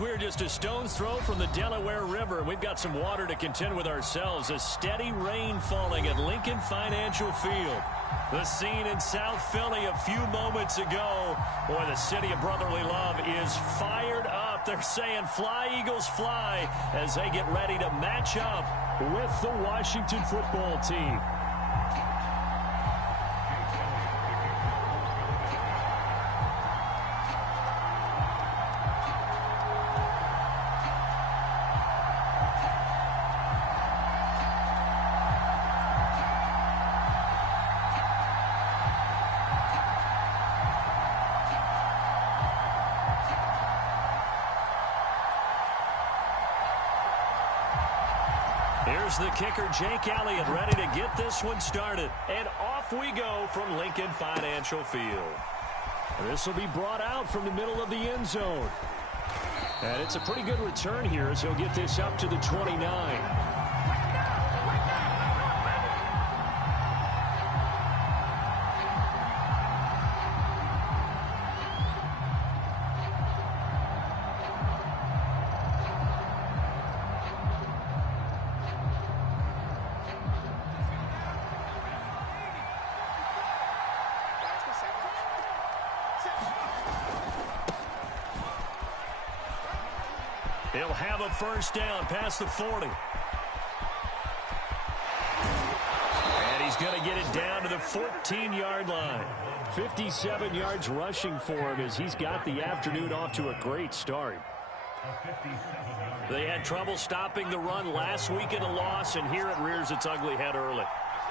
We're just a stone's throw from the Delaware River. We've got some water to contend with ourselves. A steady rain falling at Lincoln Financial Field. The scene in South Philly a few moments ago. Boy, the city of brotherly love is fired up. They're saying fly, Eagles, fly, as they get ready to match up with the Washington football team. Here's the kicker, Jake Elliott, ready to get this one started. And off we go from Lincoln Financial Field. This will be brought out from the middle of the end zone. And it's a pretty good return here as he'll get this up to the 29. He'll have a first down past the 40. And he's going to get it down to the 14-yard line. 57 yards rushing for him as he's got the afternoon off to a great start. They had trouble stopping the run last week in a loss, and here it rears its ugly head early.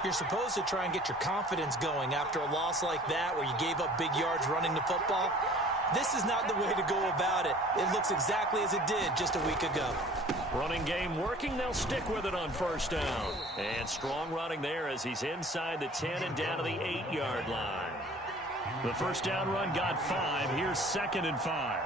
You're supposed to try and get your confidence going after a loss like that where you gave up big yards running the football. This is not the way to go about it. It looks exactly as it did just a week ago. Running game working. They'll stick with it on first down. And strong running there as he's inside the 10 and down to the 8-yard line. The first down run got 5. Here's 2nd and 5.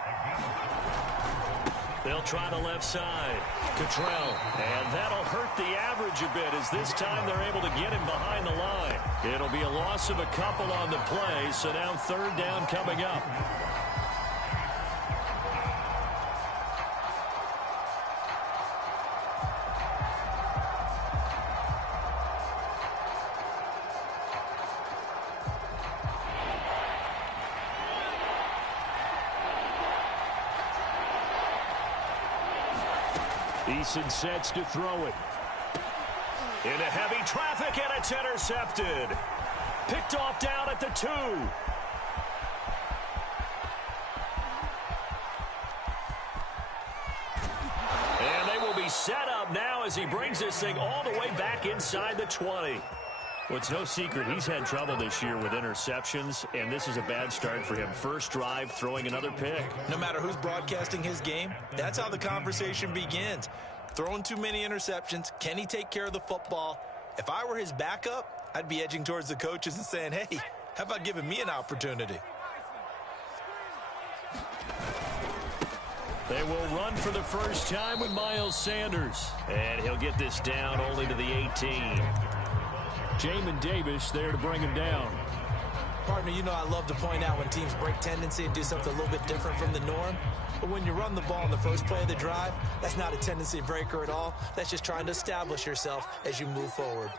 They'll try the left side. Cottrell. And that'll hurt the average a bit as this time they're able to get him behind the line. It'll be a loss of a couple on the play, so now 3rd down coming up. Eason sets to throw it. Into heavy traffic, and it's intercepted. Picked off down at the 2. And they will be set up now as he brings this thing all the way back inside the 20. Well, it's no secret he's had trouble this year with interceptions, and this is a bad start for him. First drive, throwing another pick. No matter who's broadcasting his game, that's how the conversation begins. Throwing too many interceptions. Can he take care of the football? If I were his backup, I'd be edging towards the coaches and saying, hey, how about giving me an opportunity? They will run for the first time with Miles Sanders. And he'll get this down only to the 18. Jamin Davis there to bring him down. Partner, you know I love to point out when teams break tendency and do something a little bit different from the norm. But when you run the ball in the first play of the drive, that's not a tendency breaker at all. That's just trying to establish yourself as you move forward.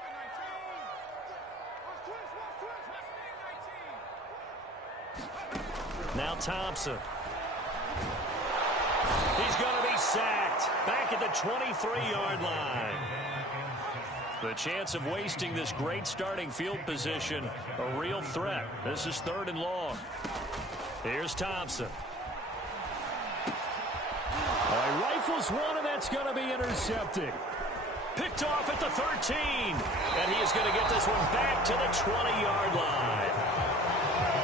Now Thompson. He's going to be sacked back at the 23-yard line. The chance of wasting this great starting field position, a real threat. This is 3rd and long. Here's Thompson. He rifles one, and that's going to be intercepted. Picked off at the 13. And he is going to get this one back to the 20-yard line.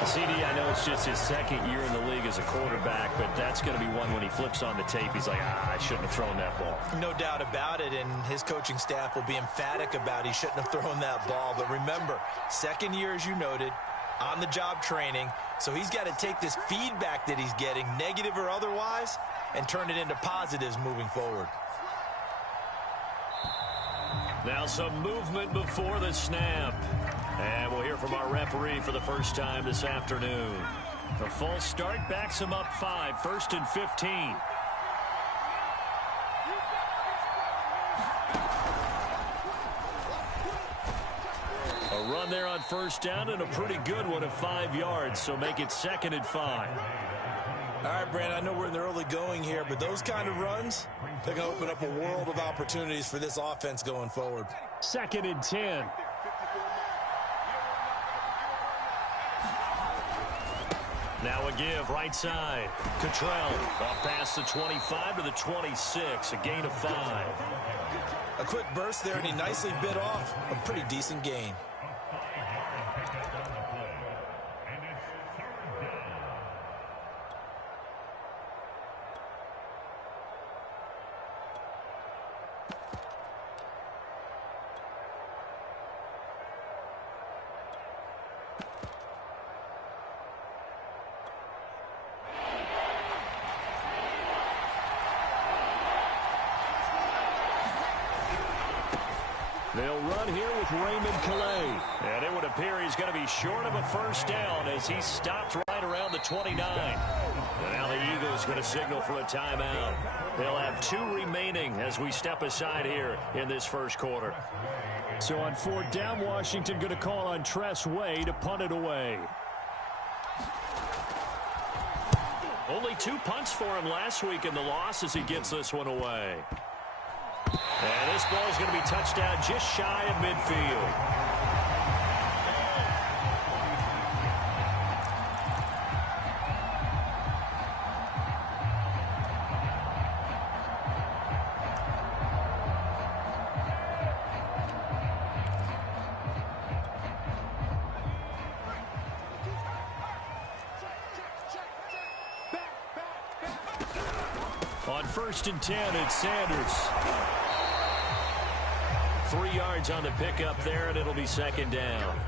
CD, I know it's just his 2nd year in the league as a quarterback, but that's going to be one when he flips on the tape, he's like, I shouldn't have thrown that ball. No doubt about it, and his coaching staff will be emphatic about he shouldn't have thrown that ball. But remember, 2nd year, as you noted, on-the-job training, so he's got to take this feedback that he's getting, negative or otherwise, and turn it into positives moving forward. Now some movement before the snap. And we'll hear from our referee for the first time this afternoon. The false start backs him up 5, 1st and 15. A run there on first down and a pretty good one at 5 yards, so make it 2nd and 5. All right, Brandon, I know we're in the early going here, but those kind of runs, they're going to open up a world of opportunities for this offense going forward. 2nd and 10. Now a give, right side. Cottrell up past the 25 to the 26, a gain of 5. A quick burst there, and he nicely bit off a pretty decent gain. They'll run here with Raymond Calais. And it would appear he's going to be short of a first down as he stopped right around the 29. And now the Eagles going to signal for a timeout. They'll have 2 remaining as we step aside here in this first quarter. So on 4th down, Washington going to call on Tress Way to punt it away. Only 2 punts for him last week in the loss as he gets this one away. And this ball is going to be touched down just shy of midfield. On 1st and 10, it's Sanders. 3 yards on the pickup there, and it'll be 2nd down.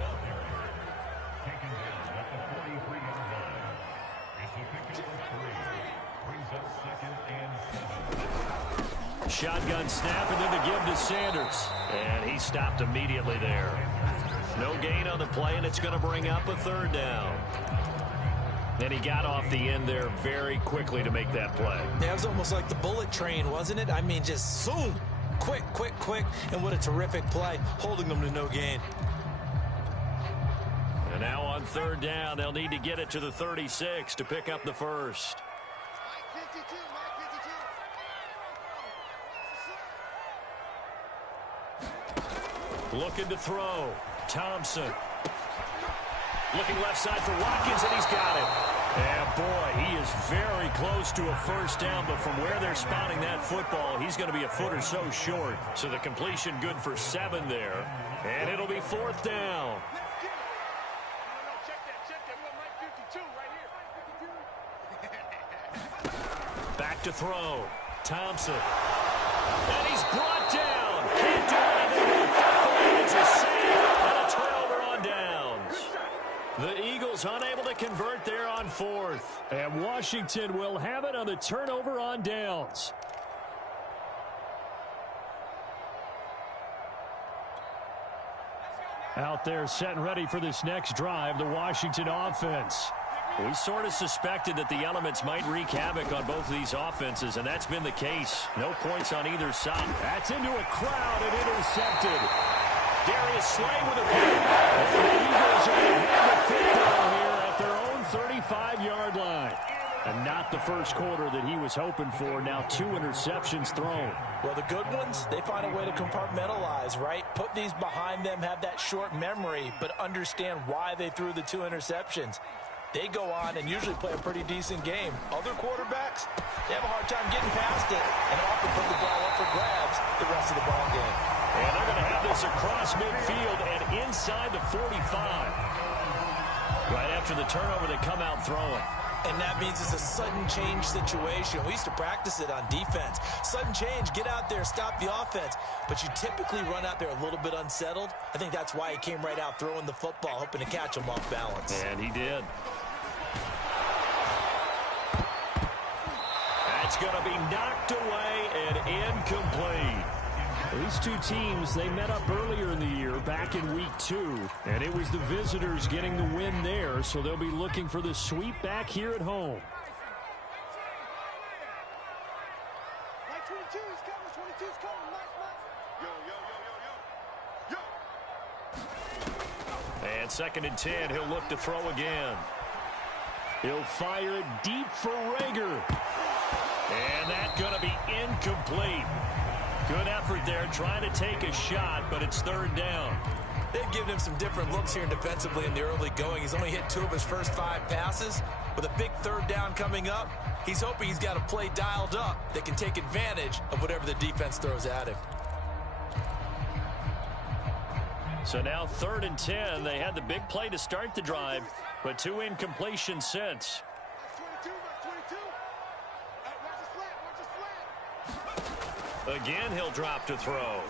Shotgun snap, and then the give to Sanders. And he stopped immediately there. No gain on the play, and it's going to bring up a 3rd down. And he got off the end there very quickly to make that play. Yeah, it was almost like the bullet train, wasn't it? I mean, just zoom. Quick, quick, quick. And what a terrific play, holding them to no gain. And now on 3rd down, they'll need to get it to the 36 to pick up the first. Looking to throw. Thompson. Looking left side for Watkins, and he's got it. And boy, he is very close to a first down, but from where they're spotting that football, he's going to be a foot or so short. So the completion good for 7 there. And it'll be 4th down. Back to throw. Thompson. And he's brought down. Can't do anything with the football. It's a sack and a turnover on downs. The Eagles unable to convert there on 4th. And Washington will have it on the turnover on downs. Out there set and ready for this next drive, the Washington offense. We sort of suspected that the elements might wreak havoc on both of these offenses, and that's been the case. No points on either side. That's into a crowd and intercepted. Darius Slay with a pick. And the Eagles are going to have the football here at their own 35-yard line. And not the first quarter that he was hoping for. Now 2 interceptions thrown. Well, the good ones, they find a way to compartmentalize, right? Put these behind them, have that short memory, but understand why they threw the 2 interceptions. They go on and usually play a pretty decent game. Other quarterbacks, they have a hard time getting past it and often put the ball up for grabs the rest of the ball game. And they're going to have this across midfield and inside the 45. Right after the turnover, they come out throwing. And that means it's a sudden change situation. We used to practice it on defense. Sudden change, get out there, stop the offense. But you typically run out there a little bit unsettled. I think that's why he came right out throwing the football, hoping to catch him off balance. And he did. That's going to be knocked away and incomplete. These two teams, they met up earlier in the year, back in week 2, and it was the visitors getting the win there, so they'll be looking for the sweep back here at home. And 2nd and 10, he'll look to throw again. He'll fire it deep for Rager. And that's going to be incomplete. Good effort there, trying to take a shot, but it's 3rd down. They've given him some different looks here defensively in the early going. He's only hit 2 of his first 5 passes. With a big 3rd down coming up, he's hoping he's got a play dialed up that can take advantage of whatever the defense throws at him. So now 3rd and 10. They had the big play to start the drive, but 2 incompletions since. Again, he'll drop to throw.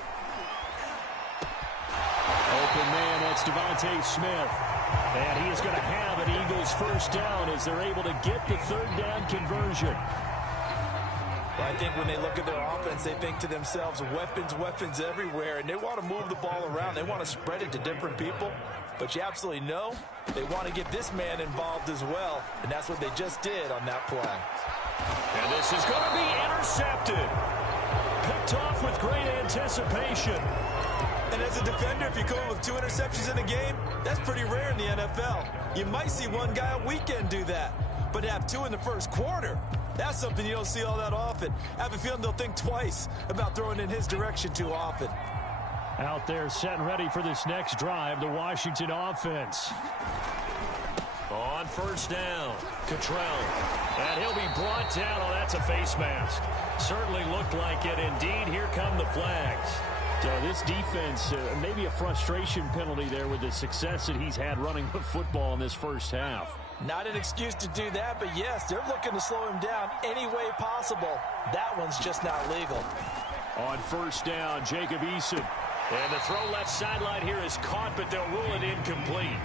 Open man, that's Devontae Smith. And he is going to have an Eagles 1st down as they're able to get the 3rd down conversion. Well, I think when they look at their offense, they think to themselves, weapons everywhere, and they want to move the ball around. They want to spread it to different people, but you absolutely know they want to get this man involved as well, and that's what they just did on that play. And this is going to be intercepted. Picked off with great anticipation. And as a defender, if you come with 2 interceptions in a game, that's pretty rare in the NFL. You might see one guy a weekend do that, but to have 2 in the first quarter, that's something you don't see all that often. I have a feeling they'll think twice about throwing in his direction too often. Out there set and ready for this next drive, the Washington offense. On 1st down, Cottrell. And he'll be brought down. Oh, that's a face mask. Certainly looked like it. Indeed, here come the flags. So this defense, maybe a frustration penalty there with the success that he's had running the football in this 1st half. Not an excuse to do that, but yes, they're looking to slow him down any way possible. That one's just not legal. On 1st down, Jacob Eason. And the throw left sideline here is caught, but they'll rule it incomplete.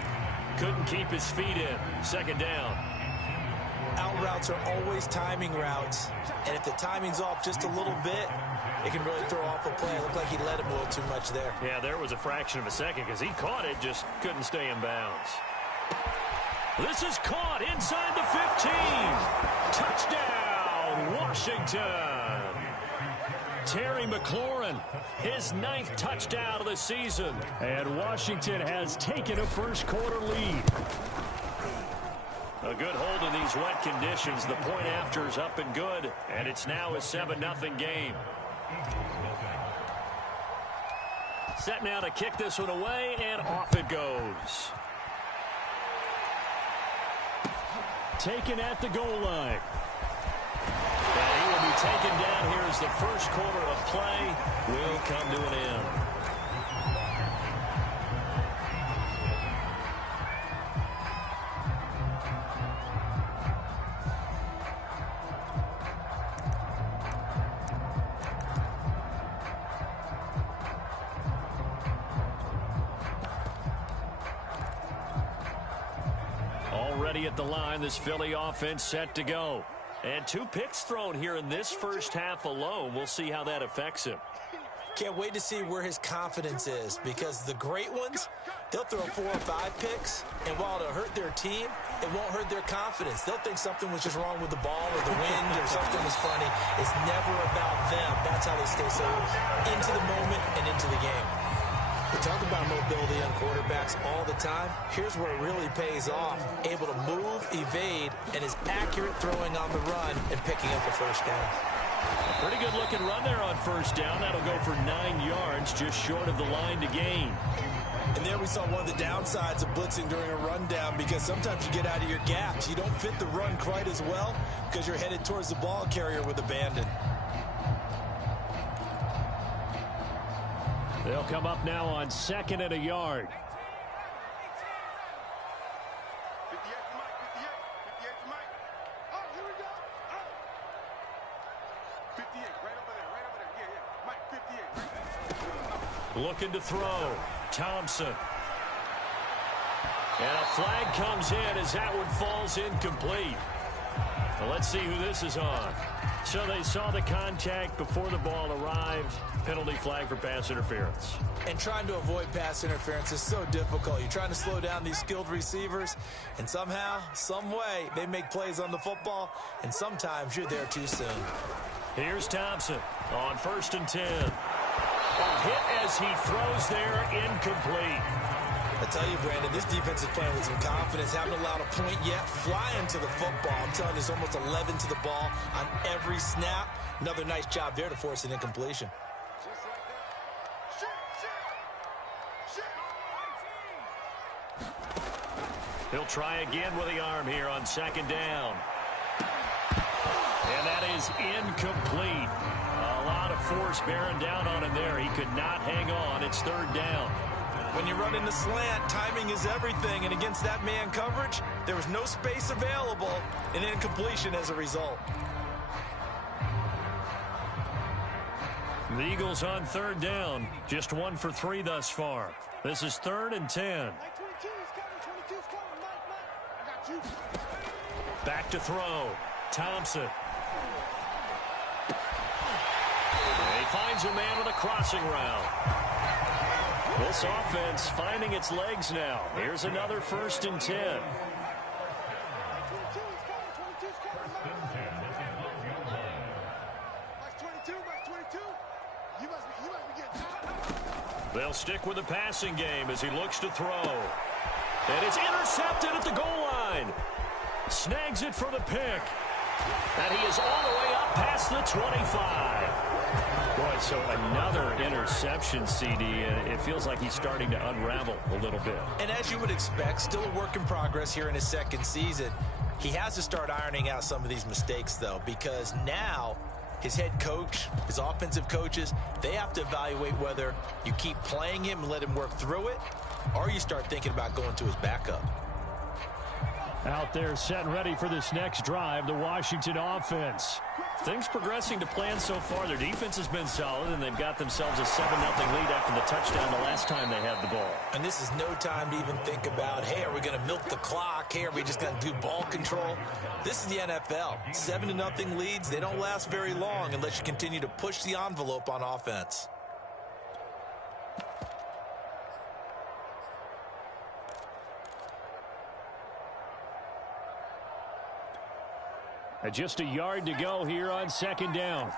Couldn't keep his feet in. 2nd down. Out routes are always timing routes, and if the timing's off just a little bit, it can really throw off a play. It looked like he let him a little too much there. Yeah, there was a fraction of a second because he caught it, just couldn't stay in bounds. This is caught inside the 15. Touchdown, Washington. Terry McLaurin, his 9th touchdown of the season. And Washington has taken a 1st quarter lead. A good hold in these wet conditions. The point after is up and good. And it's now a 7-0 game. Set now to kick this one away, and off it goes. Taken at the goal line. And he will be taken down here as the 1st quarter of play will come to an end. Already at the line, this Philly offense set to go. And 2 picks thrown here in this 1st half alone. We'll see how that affects him. Can't wait to see where his confidence is, because the great ones, they'll throw 4 or 5 picks, and while it'll hurt their team, it won't hurt their confidence. They'll think something was just wrong with the ball or the wind or something was funny. It's never about them. That's how they stay so into the moment and into the game. We talk about mobility on quarterbacks all the time. Here's where it really pays off. Able to move, evade, and is accurate throwing on the run and picking up a 1st down. A pretty good looking run there on 1st down. That'll go for 9 yards, just short of the line to gain. And there we saw one of the downsides of blitzing during a rundown, because sometimes you get out of your gaps. You don't fit the run quite as well because you're headed towards the ball carrier with abandon. They'll come up now on 2nd and a yard. 58, right over there, yeah. Mike, 58. Looking to throw. Thompson. And a flag comes in as that one falls incomplete. Well, let's see who this is on. So they saw the contact before the ball arrived. Penalty flag for pass interference. And trying to avoid pass interference is so difficult. You're trying to slow down these skilled receivers, and somehow, some way, they make plays on the football, and sometimes you're there too soon. Here's Thompson on 1st and 10. A hit as he throws there, incomplete. I tell you, Brandon, this defense is playing with some confidence. Haven't allowed a point yet. Flying to the football. I'm telling you, it's almost 11 to the ball on every snap. Another nice job there to force an incompletion. He'll try again with the arm here on second down. And that is incomplete. A lot of force bearing down on him there. He could not hang on. It's third down. When you run in the slant, timing is everything. And against that man coverage, there was no space available. An incompletion as a result. The Eagles on third down. Just 1 for 3 thus far. This is 3rd and 10. Back to throw. Thompson. He finds a man with a crossing route. This offense finding its legs now. Here's another 1st and 10. They'll stick with the passing game as he looks to throw. And it's intercepted at the goal line. Snags it for the pick. And he is all the way up past the 25. Boy, so another interception, CD. It feels like he's starting to unravel a little bit. And as you would expect, still a work in progress here in his second season. He has to start ironing out some of these mistakes, though, because now his head coach, his offensive coaches, they have to evaluate whether you keep playing him and let him work through it, or you start thinking about going to his backup. Out there set and ready for this next drive, the Washington offense. Things progressing to plan so far. Their defense has been solid, and they've got themselves a 7-0 lead after the touchdown the last time they had the ball. And this is no time to even think about, hey, are we going to milk the clock? Hey, are we just going to do ball control? This is the NFL. 7-0 leads, they don't last very long unless you continue to push the envelope on offense. Just a yard to go here on second down.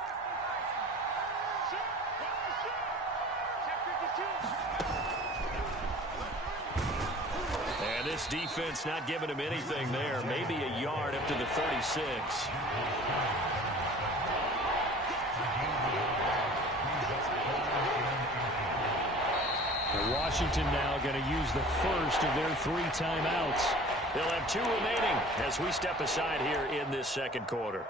And this defense not giving him anything there. Maybe a yard up to the 36. Washington now going to use the first of their 3 timeouts. They'll have 2 remaining as we step aside here in this second quarter.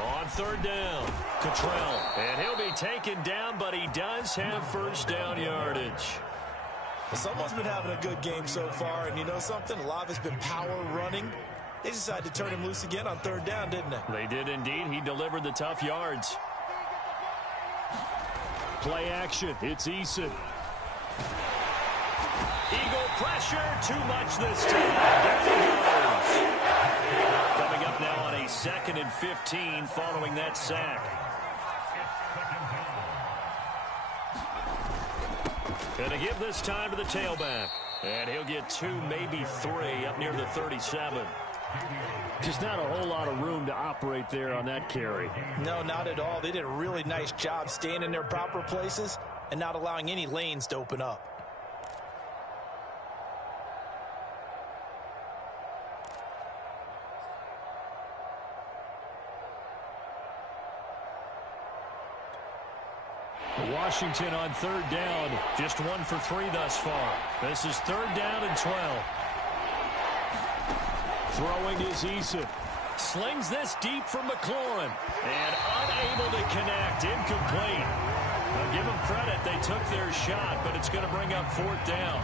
On third down, Cottrell. And he'll be taken down, but he does have first down yardage. Someone's been having a good game so far, and you know something? A lot of it's been power running. They decided to turn him loose again on third down, didn't they? They did indeed. He delivered the tough yards. Play action. It's Eason. Eagle pressure. Too much this time. Down he goes. Coming up now on a 2nd and 15 following that sack. Going to give this time to the tailback. And he'll get 2, maybe 3 up near the 37. Just not a whole lot of room to operate there on that carry. No, not at all. They did a really nice job staying in their proper places and not allowing any lanes to open up. Washington on third down. Just 1 for 3 thus far. This is 3rd down and 12. Throwing is Eason. Slings this deep from McLaurin. And unable to connect. Incomplete. Now give them credit. They took their shot, but it's going to bring up 4th down.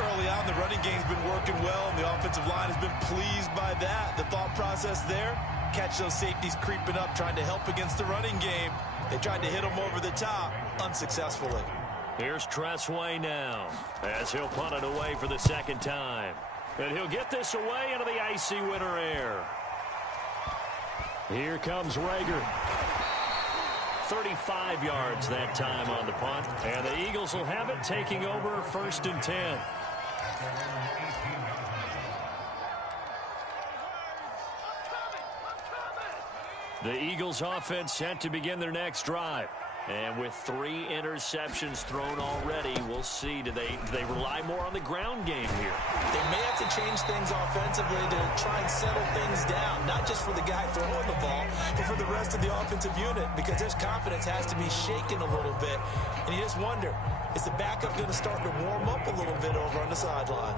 Early on, the running game's been working well, and the offensive line has been pleased by that. The thought process there, catch those safeties creeping up, trying to help against the running game. They tried to hit him over the top, unsuccessfully. Here's Tressway now, as he'll punt it away for the 2nd time. And he'll get this away into the icy winter air. Here comes Rager. 35 yards that time on the punt. And the Eagles will have it, taking over 1st and 10. The Eagles offense set to begin their next drive. And with 3 interceptions thrown already, we'll see. Do they rely more on the ground game here? They may have to change things offensively to try and settle things down, not just for the guy throwing the ball, but for the rest of the offensive unit, because their confidence has to be shaken a little bit. And you just wonder, is the backup going to start to warm up a little bit over on the sideline?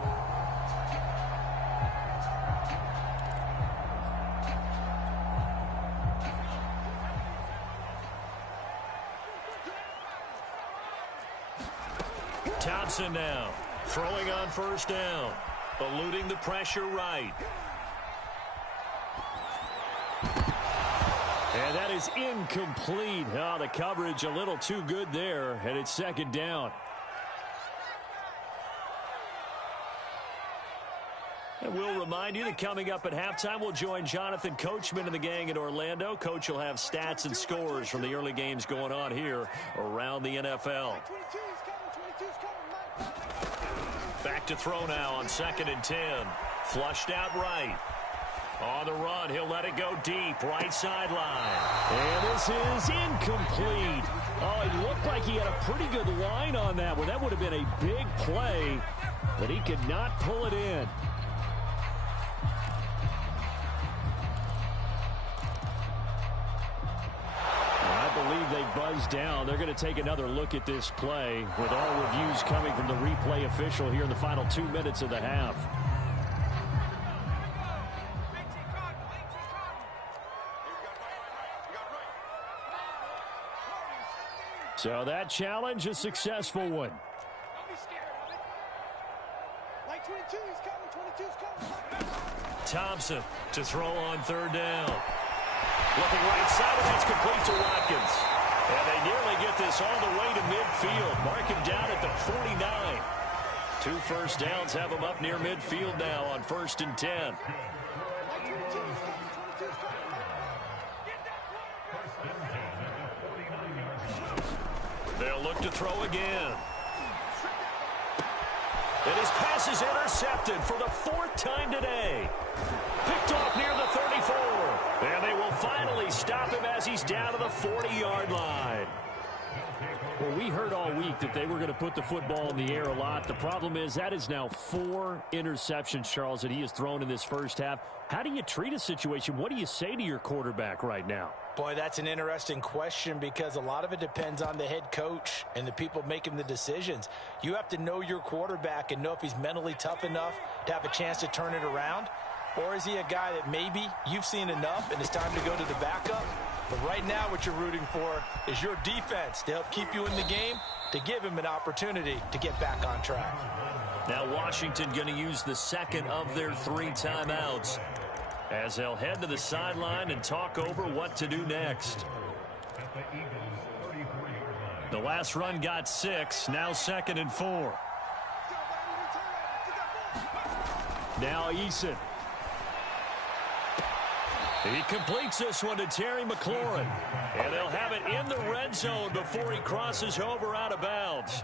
Thompson now, throwing on 1st down, eluding the pressure right. And that is incomplete. Oh, the coverage a little too good there, and it's 2nd down. And we'll remind you that coming up at halftime, we'll join Jonathan Coachman and the gang in Orlando. Coach will have stats and scores from the early games going on here around the NFL. Back to throw now on 2nd and 10. Flushed out right. On the run, he'll let it go deep, right sideline. And this is incomplete. Oh, it looked like he had a pretty good line on that one. That would have been a big play, but he could not pull it in. They buzz down. They're going to take another look at this play with all reviews coming from the replay official here in the final 2 minutes of the half. So that challenge, a successful one. Thompson to throw on 3rd down. Looking right side, and that's complete to Watkins. And they nearly get this all the way to midfield. Mark him down at the 49. 2 first downs have him up near midfield now on 1st and 10. They'll look to throw again. And his pass is intercepted for the 4th time today. Picked off near the 34. And they will finally stop him as he's down to the 40-yard line. Well, we heard all week that they were going to put the football in the air a lot. The problem is that is now 4 interceptions, Charles, that he has thrown in this first half. How do you treat a situation? What do you say to your quarterback right now? Boy, that's an interesting question because a lot of it depends on the head coach and the people making the decisions. You have to know your quarterback and know if he's mentally tough enough to have a chance to turn it around. Or is he a guy that maybe you've seen enough and it's time to go to the backup? But right now what you're rooting for is your defense to help keep you in the game, to give him an opportunity to get back on track. Now Washington going to use the 2nd of their 3 timeouts as they'll head to the sideline and talk over what to do next. The last run got 6, now 2nd and 4. Now Eason. He completes this one to Terry McLaurin. And they'll have it in the red zone before he crosses over out of bounds.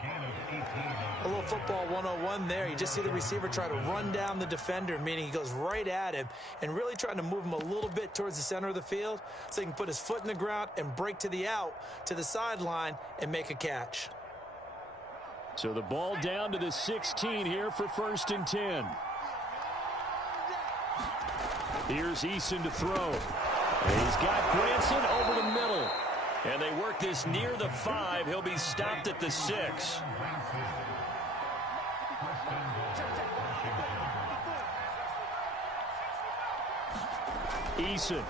A little football 101 there. You just see the receiver try to run down the defender, meaning he goes right at him and really trying to move him a little bit towards the center of the field so he can put his foot in the ground and break to the out, to the sideline, and make a catch. So the ball down to the 16 here for 1st and 10. Here's Eason to throw. He's got Granson over the middle. And they work this near the 5. He'll be stopped at the 6. Eason.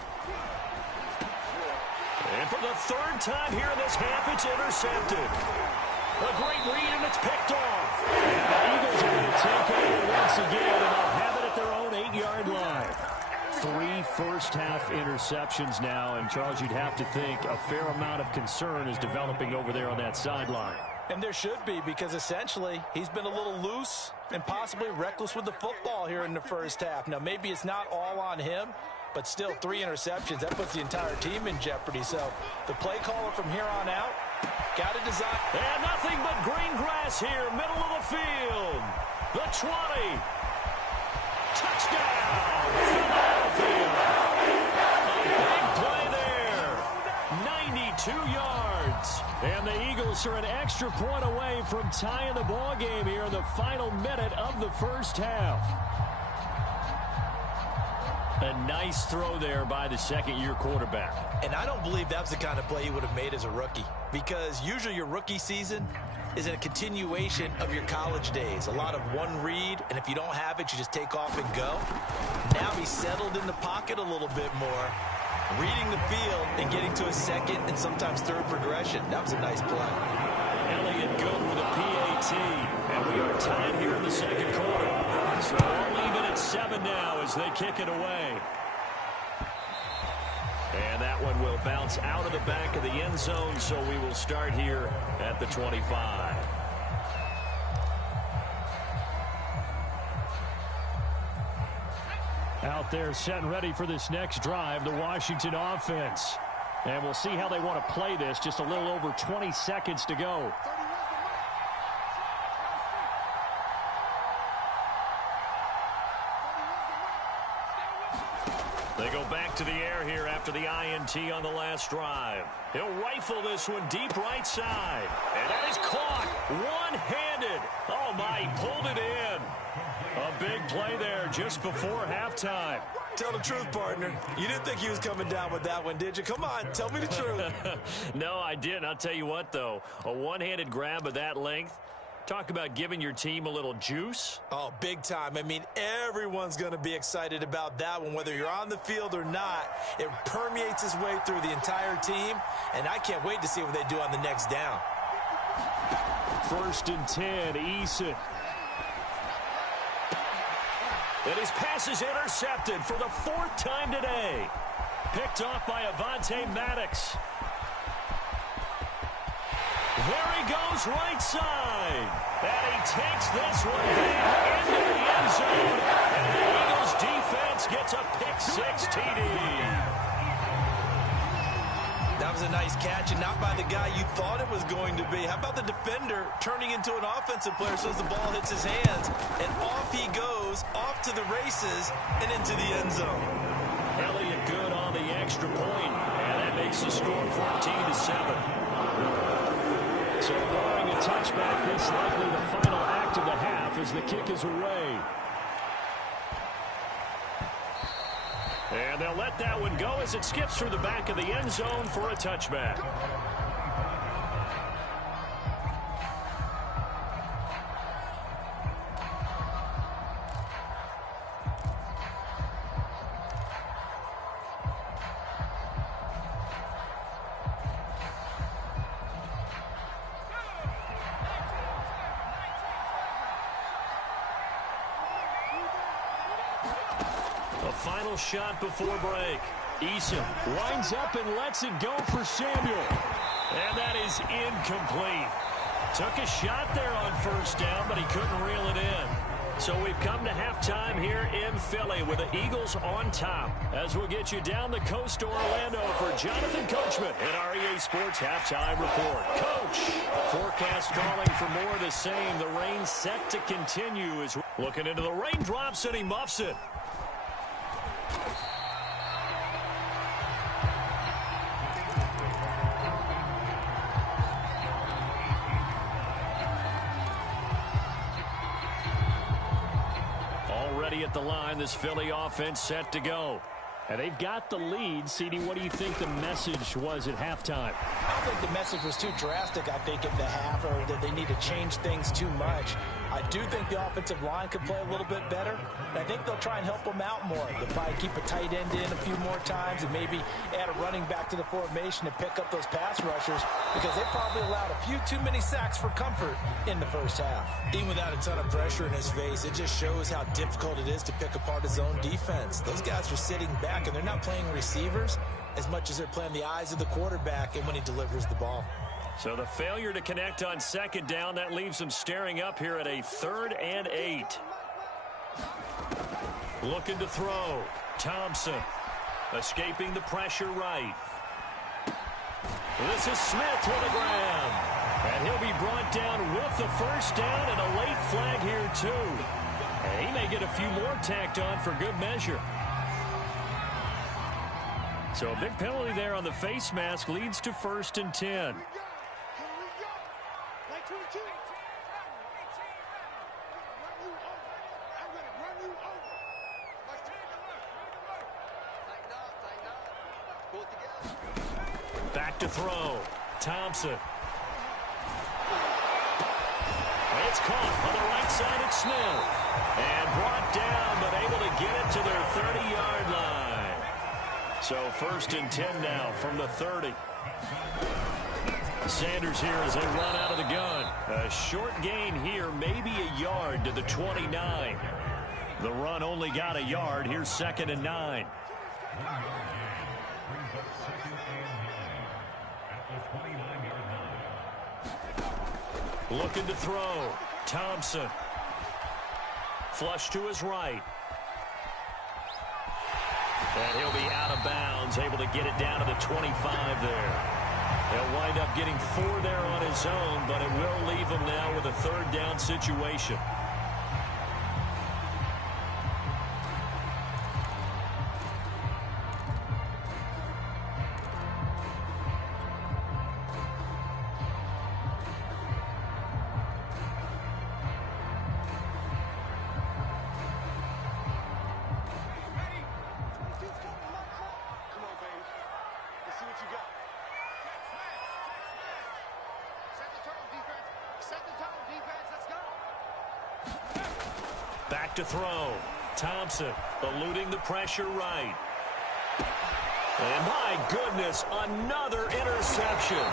And for the 3rd time here in this half, it's intercepted. A great read, and it's picked off. And the Eagles are going to take over once again, and they'll have it at their own 8-yard line. 3 first-half interceptions now, and Charles, you'd have to think a fair amount of concern is developing over there on that sideline. And there should be, because essentially he's been a little loose and possibly reckless with the football here in the first half. Now, maybe it's not all on him, but still 3 interceptions. That puts the entire team in jeopardy. So the play caller from here on out got to design. And nothing but green grass here, middle of the field. The 20. Touchdown, Philadelphia. A big play there. 92 yards. And the Eagles are an extra point away from tying the ball game here in the final minute of the first half. A nice throw there by the second-year quarterback. And I don't believe that's the kind of play he would have made as a rookie, because usually your rookie season is a continuation of your college days. A lot of one read, and if you don't have it, you just take off and go. Now he's settled in the pocket a little bit more, reading the field and getting to a second and sometimes third progression. That was a nice play. Elliott good with a PAT. And we are tied here in the second quarter. So all even at 7 now as they kick it away. And that one will bounce out of the back of the end zone, so we will start here at the 25. Out there set and ready for this next drive, the Washington offense. And we'll see how they want to play this. Just a little over 20 seconds to go. They go back to the air here after the INT on the last drive. He'll rifle this one deep right side. And that is caught one-handed. Oh, my, he pulled it in. A big play there just before halftime. Tell the truth, partner. You didn't think he was coming down with that one, did you? Come on, tell me the truth. No, I didn't. I'll tell you what, though. A one-handed grab of that length. Talk about giving your team a little juice. Oh, big time. I mean, everyone's going to be excited about that one, whether you're on the field or not. It permeates its way through the entire team, and I can't wait to see what they do on the next down. 1st and 10, Eason. And his pass is intercepted for the 4th time today. Picked off by Avonte Maddox. There he goes right side. And he takes this one back into the end zone. And the Eagles defense gets a pick-6 TD. That was a nice catch, and not by the guy you thought it was going to be. How about the defender turning into an offensive player so as the ball hits his hands, and off he goes, off to the races, and into the end zone. Elliott good on the extra point, and that makes the score 14-7. So barring a touchback, this likely the final act of the half as the kick is away. And they'll let that one go as it skips through the back of the end zone for a touchback. Final shot before break. Eason lines up and lets it go for Samuel. And that is incomplete. Took a shot there on 1st down, but he couldn't reel it in. So we've come to halftime here in Philly with the Eagles on top. As we'll get you down the coast to Orlando for Jonathan Coachman in our EA Sports Halftime Report. Coach, forecast calling for more of the same. The rain set to continue as we're looking into the raindrops, and he muffs it. Already at the line, this Philly offense set to go. And they've got the lead. CD, what do you think the message was at halftime? I don't think the message was too drastic, I think, at the half, or that they need to change things too much. I do think the offensive line could play a little bit better. And I think they'll try and help them out more. They'll probably keep a tight end in a few more times and maybe add a running back to the formation to pick up those pass rushers, because they probably allowed a few too many sacks for comfort in the first half. Even without a ton of pressure in his face, it just shows how difficult it is to pick apart his own defense. Those guys are sitting back, and they're not playing receivers as much as they're playing the eyes of the quarterback and when he delivers the ball. So the failure to connect on 2nd down, that leaves them staring up here at a 3rd and 8. Looking to throw. Thompson. Escaping the pressure right. This is Smith with a grab. And he'll be brought down with the first down and a late flag here, too. And he may get a few more tacked on for good measure. So a big penalty there on the face mask leads to 1st and 10. Back to throw. Thompson. It's caught on the right side at Smith. And brought down, but able to get it to their 30-yard line. So 1st and 10 now from the 30. Sanders here as they run out of the gun. A short gain here, maybe a yard to the 29. The run only got a yard. Here's 2nd and 9. Looking to throw. Thompson. Flush to his right. And he'll be out of bounds, able to get it down to the 25 there. He'll wind up getting 4 there on his own, but it will leave him now with a 3rd down situation. Back to throw. Thompson eluding the pressure right. And my goodness, another interception.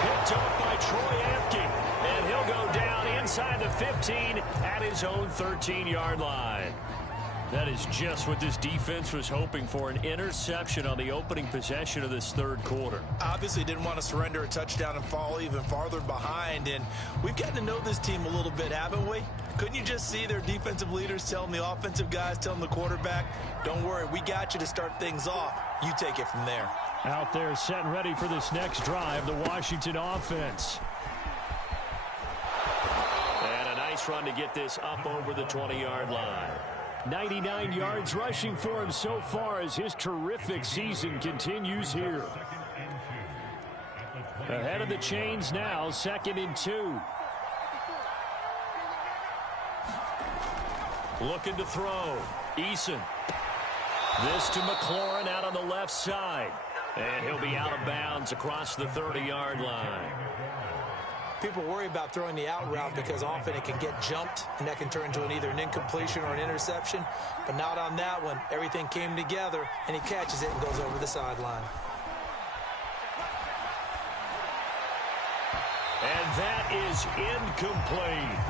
Picked up by Troy Apke. And he'll go down inside the 15 at his own 13-yard line. That is just what this defense was hoping for, an interception on the opening possession of this 3rd quarter. Obviously didn't want to surrender a touchdown and fall even farther behind. And we've gotten to know this team a little bit, haven't we? Couldn't you just see their defensive leaders telling the offensive guys, telling the quarterback, don't worry, we got you to start things off. You take it from there. Out there set and ready for this next drive, the Washington offense. And a nice run to get this up over the 20-yard line. 99 yards rushing for him so far as his terrific season continues here. Ahead of the chains now, 2nd and 2. Looking to throw. Eason. This to McLaurin out on the left side. And he'll be out of bounds across the 30-yard line. People worry about throwing the out route because often it can get jumped, and that can turn into either an incompletion or an interception. But not on that one. Everything came together, and he catches it and goes over the sideline. And that is incomplete.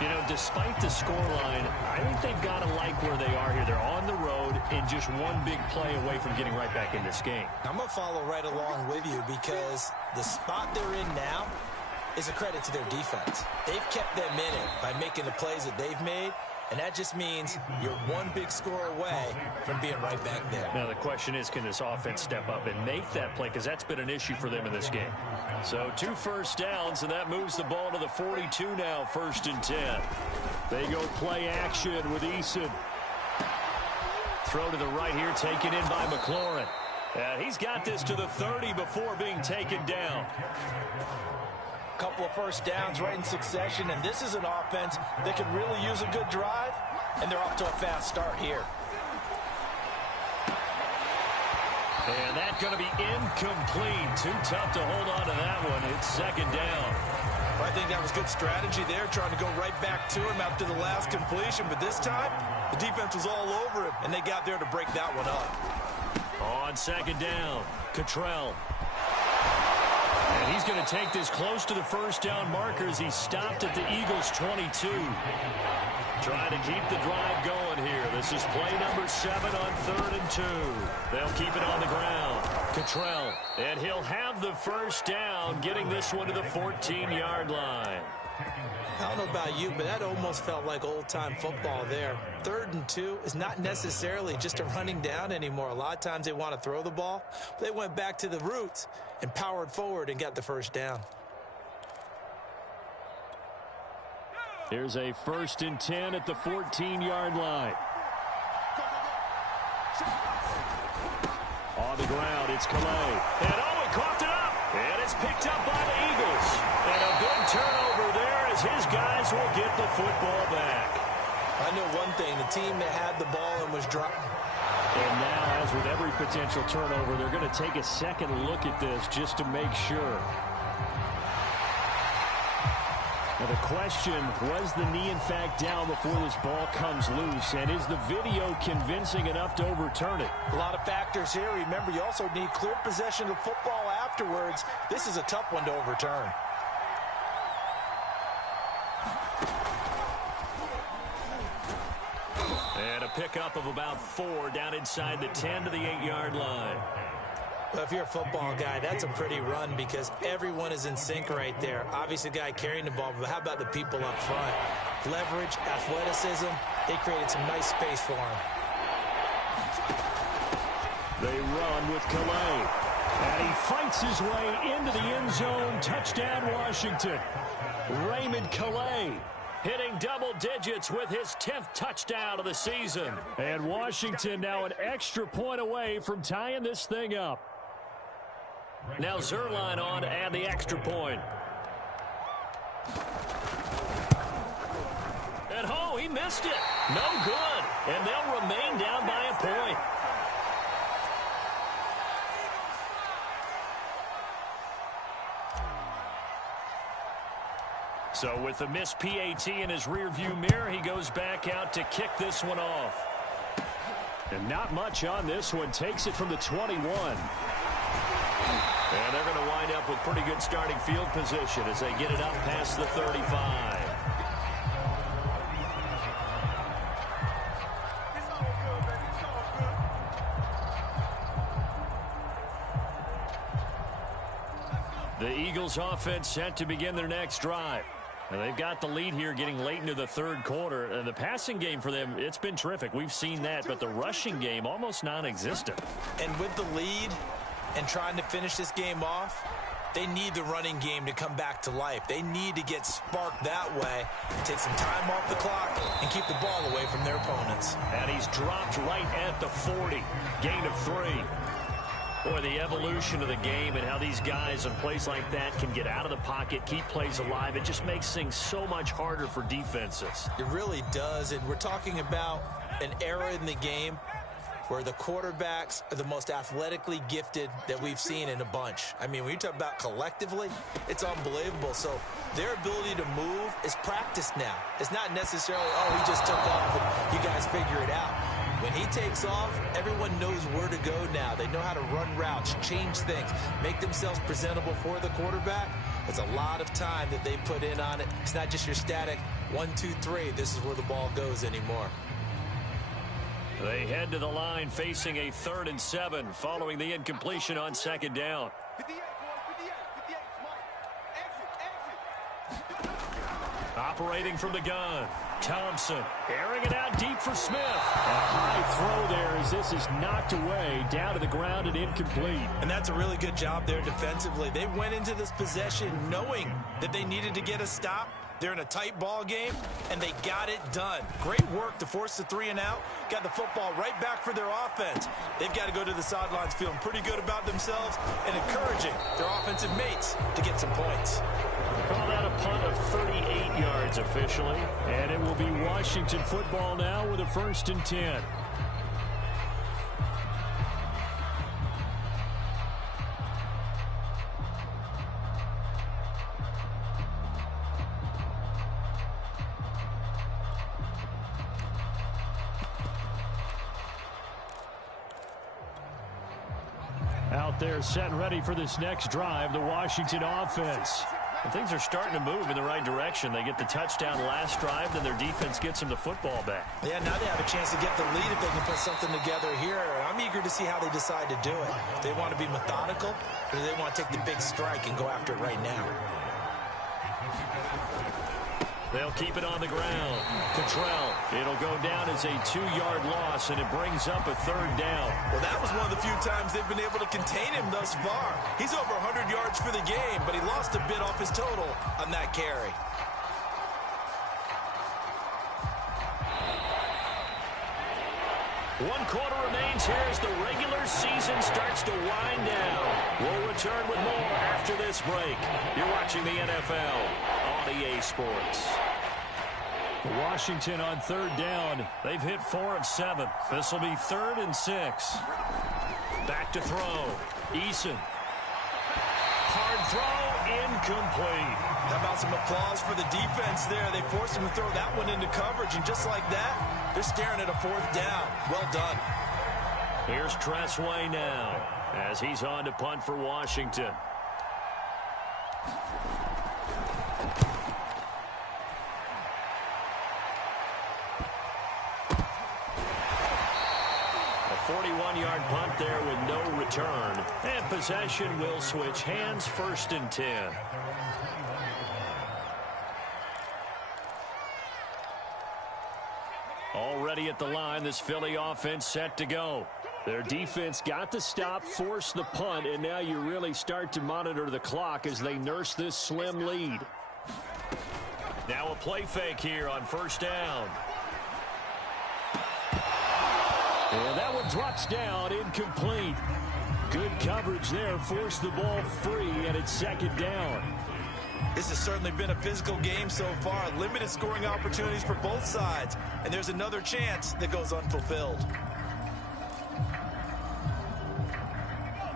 You know, despite the scoreline, I think they've got to like where they are here. They're on the road and just one big play away from getting right back in this game. I'm going to follow right along with you because the spot they're in now is a credit to their defense. They've kept them in it by making the plays that they've made, and that just means you're one big score away from being right back there. Now, the question is, can this offense step up and make that play? Because that's been an issue for them in this game. So 2 first downs, and that moves the ball to the 42 now, 1st and 10. They go play action with Eason. Throw to the right here, taken in by McLaurin. And he's got this to the 30 before being taken down. Couple of first downs right in succession, and this is an offense that could really use a good drive, and they're off to a fast start here. And that's going to be incomplete. Too tough to hold on to that one. It's 2nd down. Well, I think that was good strategy there, trying to go right back to him after the last completion. But this time, the defense was all over him, and they got there to break that one up. On 2nd down, Cottrell. And he's going to take this close to the first down marker as he stopped at the Eagles' 22. Trying to keep the drive going here. This is play number 7 on 3rd and 2. They'll keep it on the ground. Cottrell, and he'll have the first down, getting this one to the 14-yard line. I don't know about you, but that almost felt like old-time football there. 3rd and 2 is not necessarily just a running down anymore. A lot of times they want to throw the ball. They went back to the roots and powered forward and got the first down. Here's a 1st and 10 at the 14-yard line. On the ground, it's Calais. And he coughed it up. And it's picked up by the Eagles. And a big turnover there as his guys will get the football back. I know one thing. The team that had the ball and was dropping. And now, as with every potential turnover, they're going to take a second look at this just to make sure. Now the question, was the knee in fact down before this ball comes loose? And is the video convincing enough to overturn it? A lot of factors here. Remember, you also need clear possession of football afterwards. This is a tough one to overturn. And a pickup of about 4 down inside the 10 to the 8-yard line. Well, if you're a football guy, that's a pretty run because everyone is in sync right there. Obviously, the guy carrying the ball, but how about the people up front? Leverage, athleticism, they created some nice space for him. They run with Calais. And he fights his way into the end zone. Touchdown, Washington. Raymond Calais hitting double digits with his 10th touchdown of the season. And Washington now an extra point away from tying this thing up. Now Zerline on to add the extra point. And he missed it. No good. And they'll remain down by a point. So with the missed PAT in his rearview mirror, he goes back out to kick this one off. And not much on this one. Takes it from the 21. And they're going to wind up with pretty good starting field position as they get it up past the 35. The Eagles offense set to begin their next drive. And they've got the lead here getting late into the 3rd quarter. And the passing game for them, it's been terrific. We've seen that, but the rushing game almost non-existent. And with the lead and trying to finish this game off, they need the running game to come back to life. They need to get sparked that way, take some time off the clock, and keep the ball away from their opponents. And he's dropped right at the 40. Gain of 3. Boy, the evolution of the game and how these guys in plays like that can get out of the pocket, keep plays alive, it just makes things so much harder for defenses. It really does, and we're talking about an era in the game where the quarterbacks are the most athletically gifted that we've seen in a bunch. I mean, when you talk about collectively, it's unbelievable. So their ability to move is practiced now. It's not necessarily, he just took off and you guys figure it out. When he takes off, everyone knows where to go now. They know how to run routes, change things, make themselves presentable for the quarterback. It's a lot of time that they put in on it. It's not just your static 1, 2, 3. This is where the ball goes anymore. They head to the line facing a 3rd and 7 following the incompletion on 2nd down. 58, boy, 58, Mike. Exit. Operating from the gun. Thompson airing it out deep for Smith. A high throw there as this is knocked away down to the ground and incomplete. And that's a really good job there defensively. They went into this possession knowing that they needed to get a stop. They're in a tight ball game, and they got it done. Great work to force the 3 and out. Got the football right back for their offense. They've got to go to the sidelines feeling pretty good about themselves and encouraging their offensive mates to get some points. Call that a punt of 38 yards officially. And it will be Washington football now with a 1st and 10. Out there set and ready for this next drive, the Washington offense. And things are starting to move in the right direction. They get the touchdown last drive, then their defense gets them the football back. Yeah, now they have a chance to get the lead if they can put something together here. I'm eager to see how they decide to do it. They want to be methodical, or do they want to take the big strike and go after it right now? They'll keep it on the ground. Cottrell, it'll go down as a 2-yard loss, and it brings up a 3rd down. Well, that was one of the few times they've been able to contain him thus far. He's over 100 yards for the game, but he lost a bit off his total on that carry. One quarter remains here as the regular season starts to wind down. We'll return with more after this break. You're watching the NFL on EA Sports. Washington on 3rd down. They've hit 4 of 7. This will be 3rd and 6. Back to throw. Eason. Hard throw, incomplete. How about some applause for the defense there? They forced him to throw that one into coverage, and just like that, they're staring at a 4th down. Well done. Here's Tressway now as he's on to punt for Washington. A 41-yard punt there with no return. And possession will switch hands, 1st and 10. Already at the line, this Philly offense set to go. Their defense got the stop, forced the punt, and now you really start to monitor the clock as they nurse this slim lead. Now a play fake here on 1st down. And that one drops down, incomplete. Good coverage there, forced the ball free, and it's 2nd down. This has certainly been a physical game so far. Limited scoring opportunities for both sides. And there's another chance that goes unfulfilled.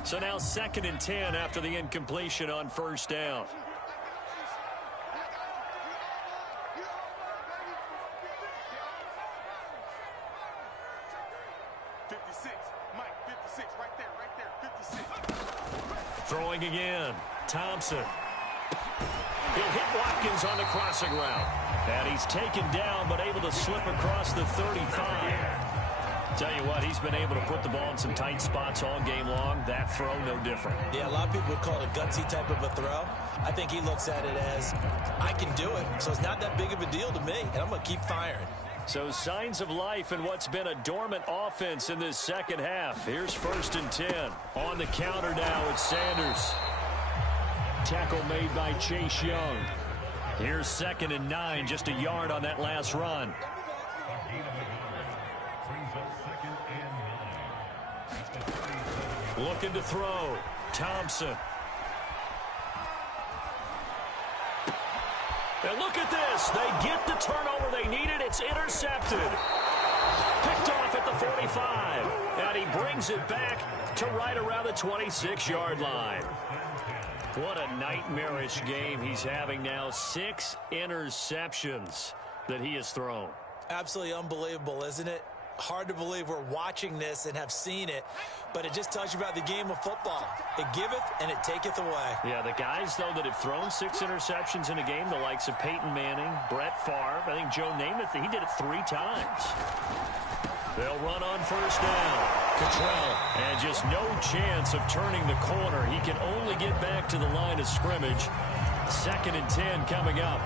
So now 2nd and 10 after the incompletion on 1st down. Throwing again. Thompson. He'll hit Watkins on the crossing route. And he's taken down, but able to slip across the 35. Tell you what, he's been able to put the ball in some tight spots all game long. That throw, no different. Yeah, a lot of people would call it a gutsy type of a throw. I think he looks at it as, I can do it, so it's not that big of a deal to me, and I'm going to keep firing. So signs of life in what's been a dormant offense in this 2nd half. Here's 1st and 10. On the counter now, it's Sanders. Tackle made by Chase Young. Here's 2nd and 9, just a yard on that last run. Looking to throw. Thompson. And look at this. They get the turnover they needed. It's intercepted. Picked off at the 45. And he brings it back to right around the 26-yard line. What a nightmarish game he's having now. 6 interceptions that he has thrown. Absolutely unbelievable, isn't it? Hard to believe we're watching this and have seen it, but it just tells you about the game of football. It giveth and it taketh away. Yeah, the guys, though, that have thrown 6 interceptions in a game, the likes of Peyton Manning, Brett Favre, I think Joe Namath, he did it 3 times. They'll run on 1st down. Cottrell, and just no chance of turning the corner. He can only get back to the line of scrimmage. 2nd and 10 coming up.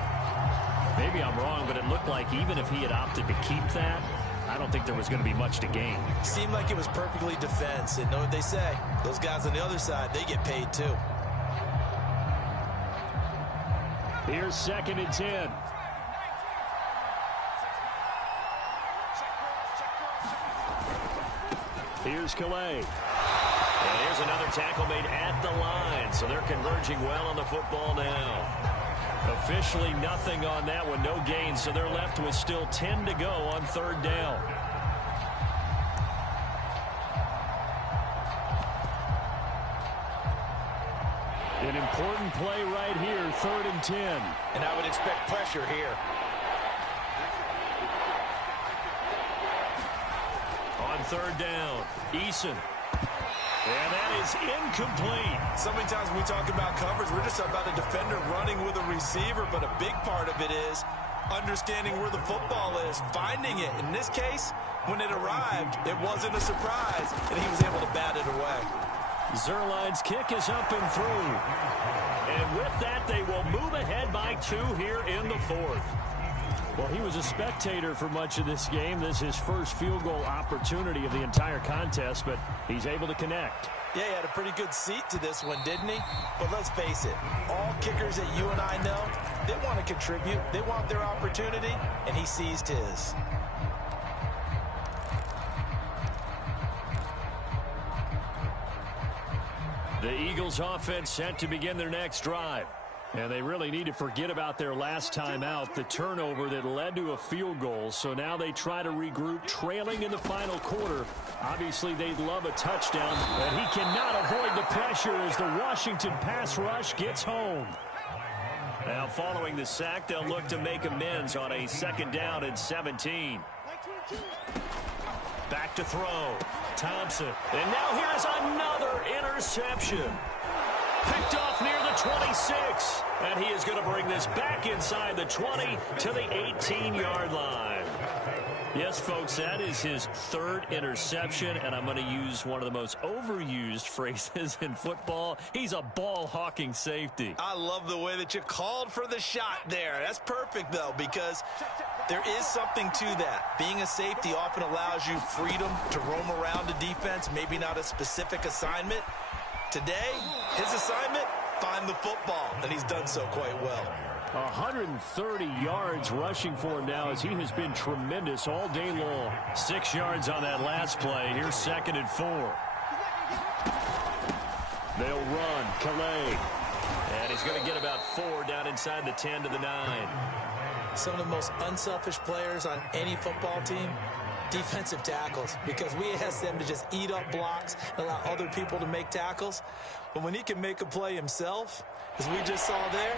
Maybe I'm wrong, but it looked like even if he had opted to keep that, I don't think there was going to be much to gain. Seemed like it was perfectly defense. And know what they say? Those guys on the other side, they get paid too. Here's 2nd and 10. Here's Calais. And here's another tackle made at the line. So they're converging well on the football now. Officially nothing on that one, no gain. So they're left with still 10 to go on 3rd down. An important play right here, 3rd and 10. And I would expect pressure here. On 3rd down, Eason. And that is incomplete. So many times when we talk about coverage, we're just about a defender running with a receiver, but a big part of it is understanding where the football is, finding it. In this case, when it arrived, it wasn't a surprise, and he was able to bat it away. Zerline's kick is up and through. And with that, they will move ahead by 2 here in the 4th. Well, he was a spectator for much of this game. This is his first field goal opportunity of the entire contest, but he's able to connect. Yeah, he had a pretty good seat to this one, didn't he? But let's face it, all kickers that you and I know, they want to contribute. They want their opportunity, and he seized his. The Eagles offense set to begin their next drive. And they really need to forget about their last time out, the turnover that led to a field goal. So now they try to regroup, trailing in the final quarter. Obviously, they'd love a touchdown, and he cannot avoid the pressure as the Washington pass rush gets home. Now, following the sack, they'll look to make amends on a 2nd down and 17. Back to throw. Thompson. And now here's another interception. Picked off near the 26. And he is going to bring this back inside the 20 to the 18-yard line. Yes, folks, that is his 3rd interception, and I'm going to use one of the most overused phrases in football. He's a ball-hawking safety. I love the way that you called for the shot there. That's perfect, though, because there is something to that. Being a safety often allows you freedom to roam around the defense, maybe not a specific assignment. Today, his assignment, find the football, and he's done so quite well. 130 yards rushing for him now as he has been tremendous all day long. 6 yards on that last play. Here's 2nd and 4. They'll run. Calais. And he's going to get about 4 down inside the 10 to the 9. Some of the most unselfish players on any football team, defensive tackles, because we ask them to just eat up blocks and allow other people to make tackles. But when he can make a play himself, as we just saw there,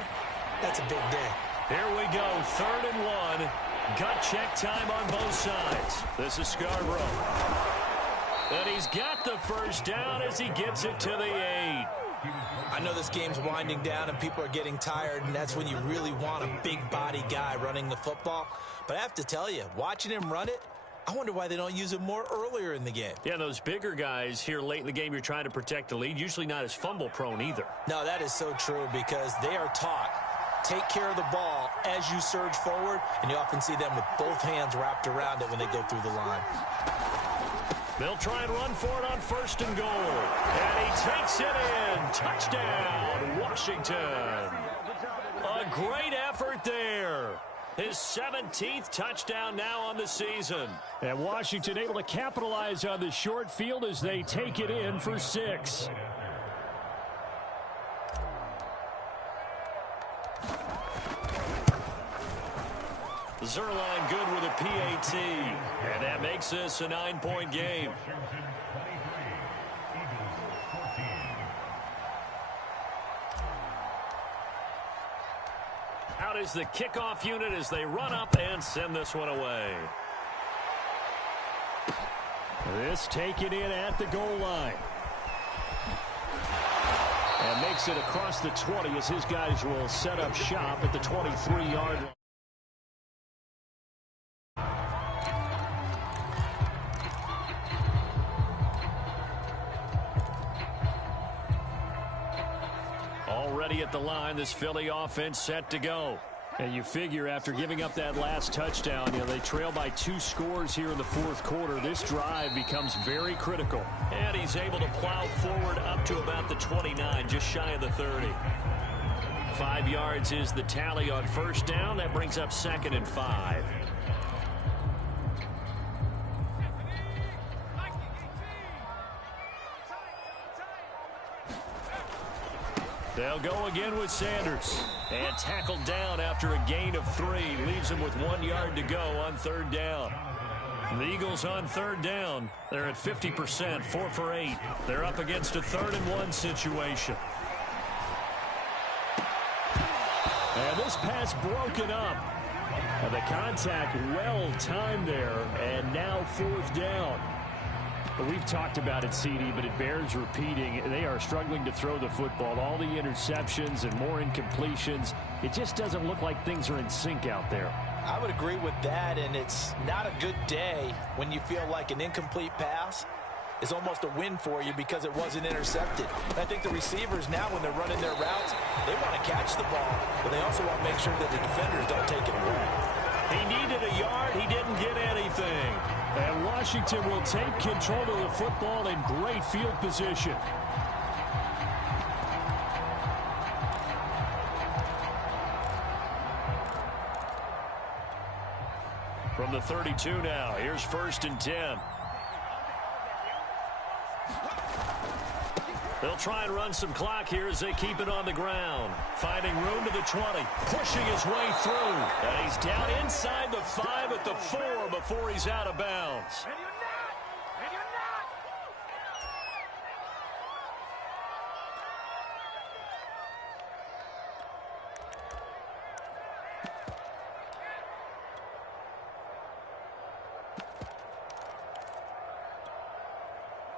that's a big day. Here we go, 3rd and 1. Gut check time on both sides. This is Scarborough. And he's got the 1st down as he gets it to the 8. I know this game's winding down and people are getting tired, and that's when you really want a big body guy running the football. But I have to tell you, watching him run it, I wonder why they don't use him more earlier in the game. Yeah, those bigger guys here late in the game, you're trying to protect the lead, usually not as fumble prone either. No, that is so true because they are taught. Take care of the ball as you surge forward, and you often see them with both hands wrapped around it when they go through the line. They'll try and run for it on 1st and goal. And he takes it in. Touchdown, Washington. A great effort there. His 17th touchdown now on the season. And Washington able to capitalize on the short field as they take it in for 6. Zerline good with a PAT. And that makes this a 9-point game. Out is the kickoff unit as they run up and send this one away. This taken in at the goal line. And makes it across the 20 as his guys will set up shop at the 23-yard line. Already at the line, this Philly offense set to go. And you figure after giving up that last touchdown, they trail by 2 scores here in the 4th quarter. This drive becomes very critical. And he's able to plow forward up to about the 29, just shy of the 30. 5 yards is the tally on 1st down. That brings up 2nd and 5. They'll go again with Sanders. And tackled down after a gain of 3. Leaves him with 1 yard to go on 3rd down. The Eagles on 3rd down. They're at 50%, 4 for 8. They're up against a 3rd and 1 situation. And this pass broken up. And the contact well timed there. And now 4th down. We've talked about it, CD, but it bears repeating. They are struggling to throw the football. All the interceptions and more incompletions. It just doesn't look like things are in sync out there. I would agree with that, and it's not a good day when you feel like an incomplete pass is almost a win for you because it wasn't intercepted. And I think the receivers now, when they're running their routes, they want to catch the ball, but they also want to make sure that the defenders don't take it away. He needed a yard. He didn't get anything. And Washington will take control of the football in great field position. From the 32 now, here's 1st and 10. They'll try and run some clock here as they keep it on the ground. Finding room to the 20, pushing his way through. And he's down inside the 5 at the 4 before he's out of bounds. And you're not! And you're not!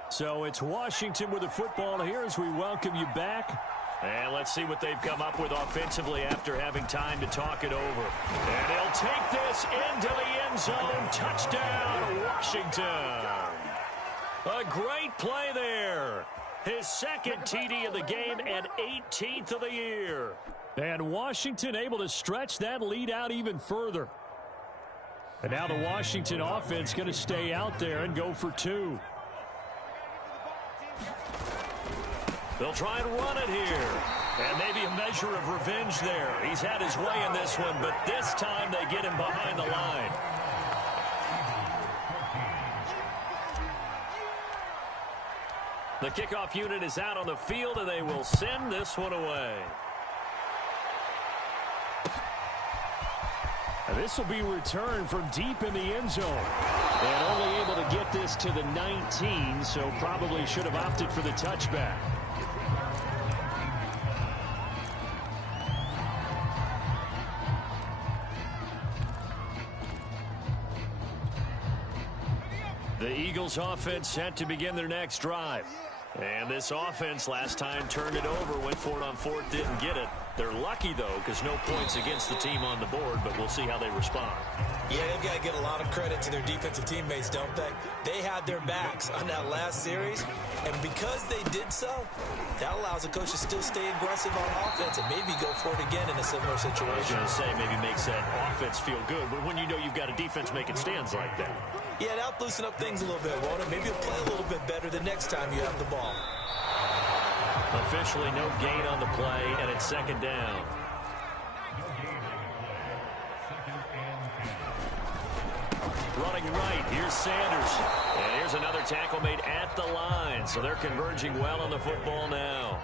So it's Washington with the football here as we welcome you back. And let's see what they've come up with offensively after having time to talk it over. And he'll take this into the end zone. Touchdown, Washington. A great play there. His second TD of the game and 18th of the year. And Washington able to stretch that lead out even further. And now the Washington offense going to stay out there and go for 2. They'll try and run it here. And maybe a measure of revenge there. He's had his way in this one, but this time they get him behind the line. The kickoff unit is out on the field, and they will send this one away. And this will be returned from deep in the end zone. And only able to get this to the 19, so probably should have opted for the touchback. The Eagles offense set to begin their next drive. And this offense last time turned it over, went for it on 4th, didn't get it. They're lucky, though, because no points against the team on the board, but we'll see how they respond. Yeah, they've got to get a lot of credit to their defensive teammates, don't they? They had their backs on that last series, and because they did so, that allows the coach to still stay aggressive on offense and maybe go for it again in a similar situation. I was going to say, maybe makes that offense feel good, but when you know you've got a defense making stands like that. Yeah, that'll loosen up things a little bit, won't it? Maybe you'll play a little bit better the next time you have the ball. Officially no gain on the play, and it's 2nd down. Running right, here's Sanders. And here's another tackle made at the line, so they're converging well on the football now.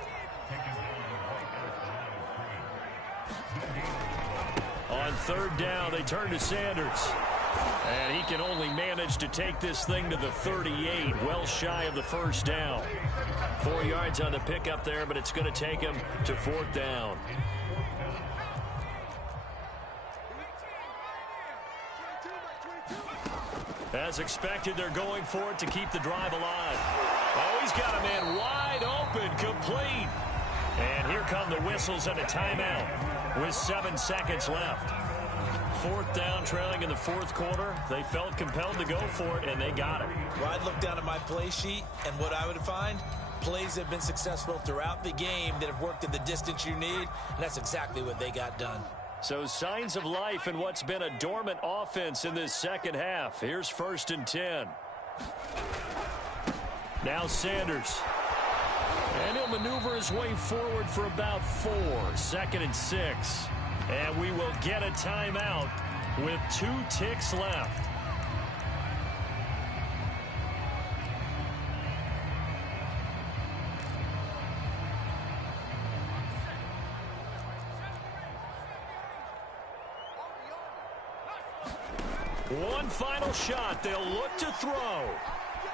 On 3rd down, they turn to Sanders. And he can only manage to take this thing to the 38, well shy of the 1st down. 4 yards on the pickup there, but it's going to take him to 4th down. As expected, they're going for it to keep the drive alive. Oh, he's got a man wide open, complete. And here come the whistles and a timeout with 7 seconds left. 4th down, trailing in the 4th quarter. They felt compelled to go for it, and they got it. Well, I'd look down at my play sheet, and what I would find, plays have been successful throughout the game that have worked at the distance you need, and that's exactly what they got done. So signs of life in what's been a dormant offense in this second half. Here's 1st and 10. Now Sanders. And he'll maneuver his way forward for about 4. 2nd and 6. And we will get a timeout with 2 ticks left. One final shot. They'll look to throw.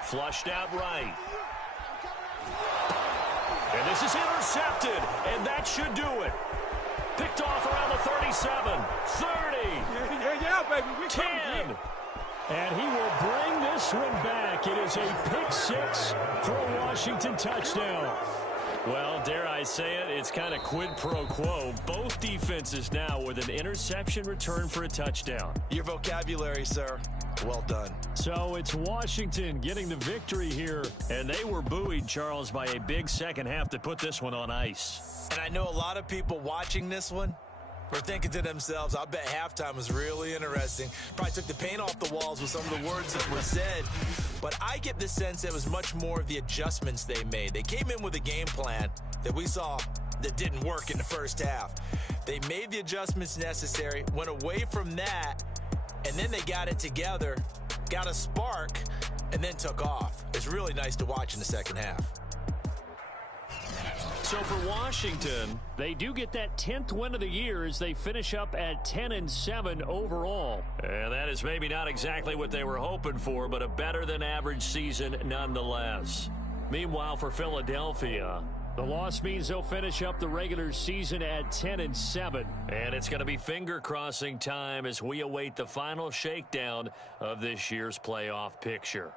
Flushed out right. And this is intercepted. And that should do it. Picked off around the 37, 30, Yeah, baby. We 10. And he will bring this one back. It is a pick 6 for a Washington touchdown. Well, dare I say it, it's kind of quid pro quo. Both defenses now with an interception return for a touchdown. Your vocabulary, sir. Well done. So it's Washington getting the victory here. And they were buoyed, Charles, by a big second half to put this one on ice. And I know a lot of people watching this one were thinking to themselves, I bet halftime was really interesting. Probably took the paint off the walls with some of the words that were said. But I get the sense it was much more of the adjustments they made. They came in with a game plan that we saw that didn't work in the first half. They made the adjustments necessary, went away from that, and then they got it together, got a spark, and then took off. It's really nice to watch in the second half. So for Washington, they do get that 10th win of the year as they finish up at 10-7 overall. And that is maybe not exactly what they were hoping for, but a better than average season nonetheless. Meanwhile, for Philadelphia, the loss means they'll finish up the regular season at 10-7. And it's going to be finger-crossing time as we await the final shakedown of this year's playoff picture.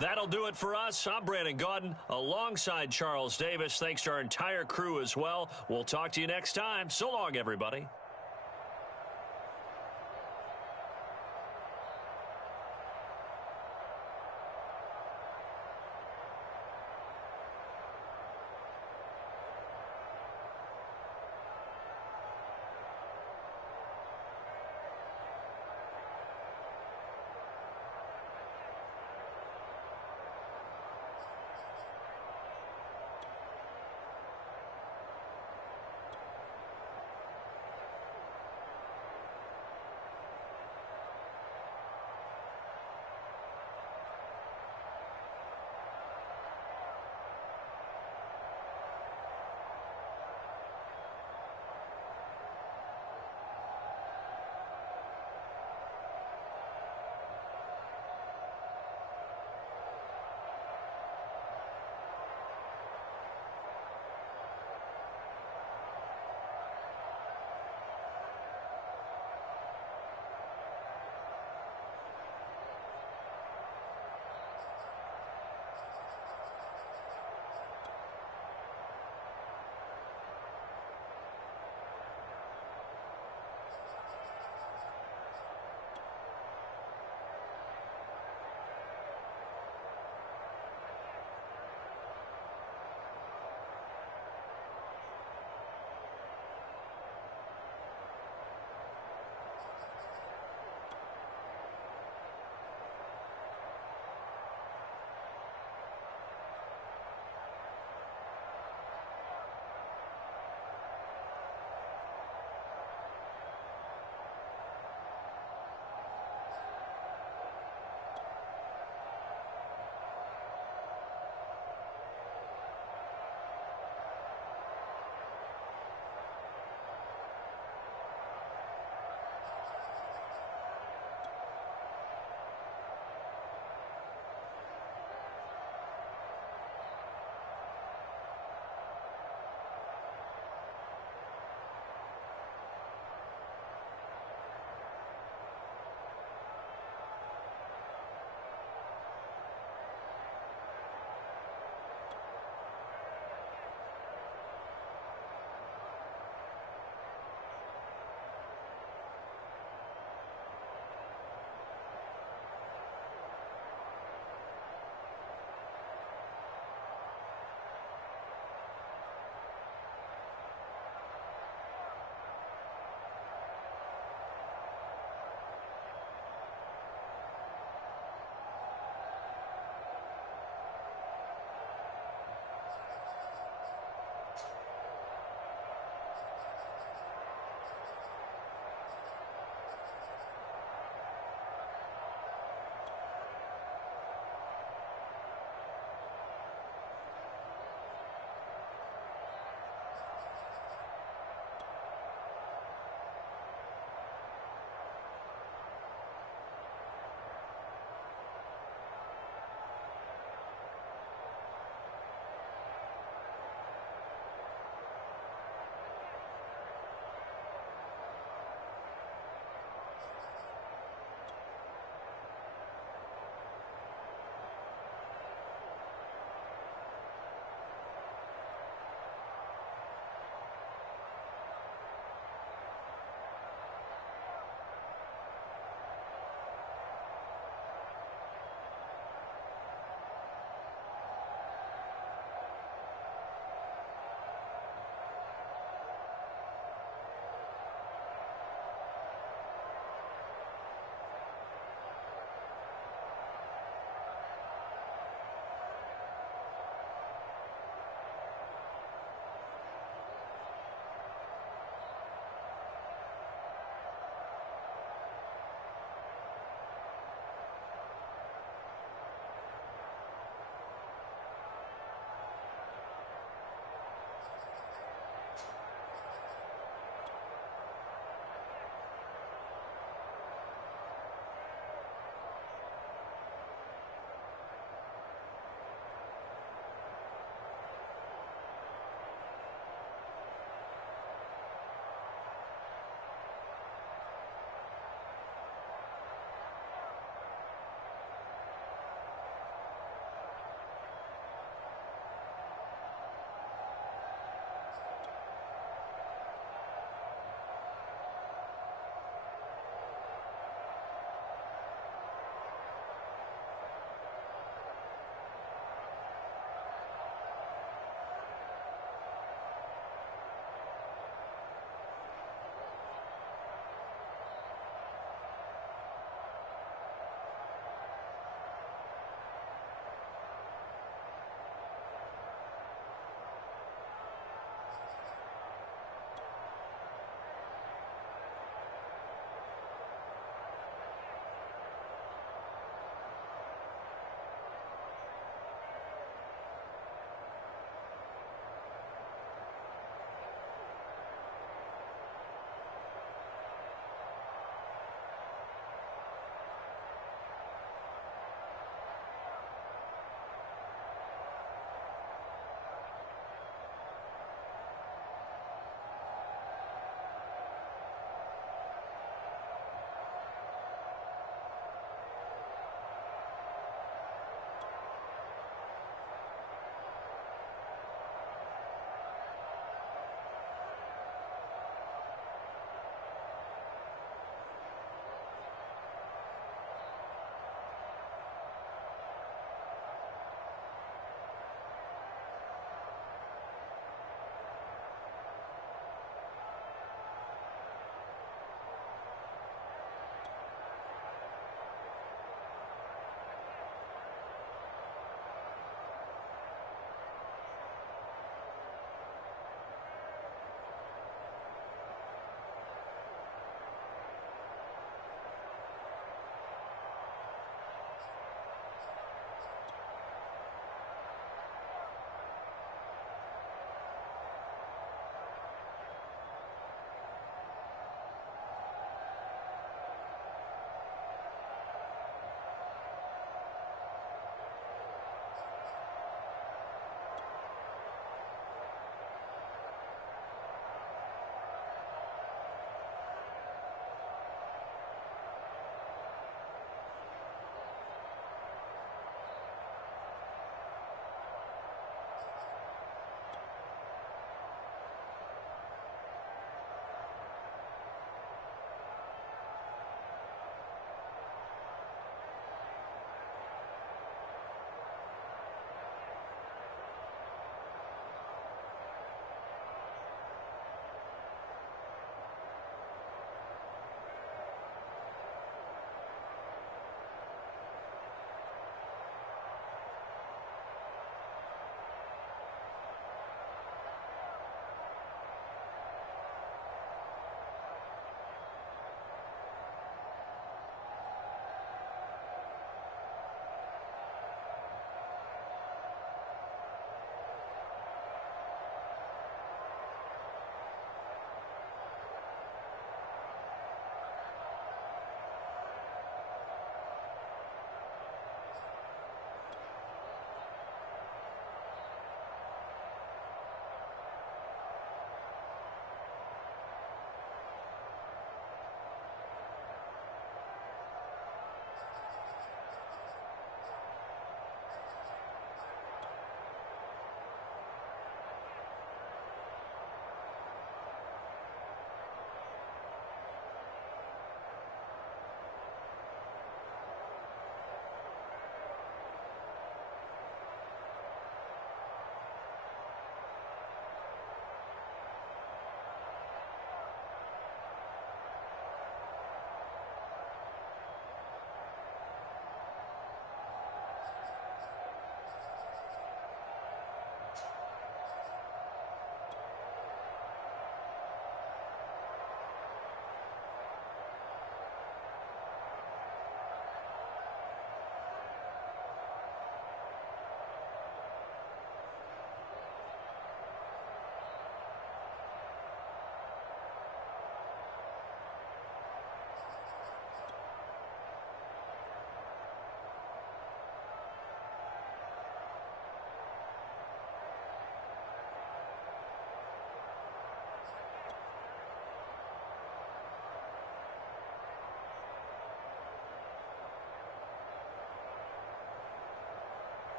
That'll do it for us. I'm Brandon Gaudin alongside Charles Davis. Thanks to our entire crew as well. We'll talk to you next time. So long, everybody.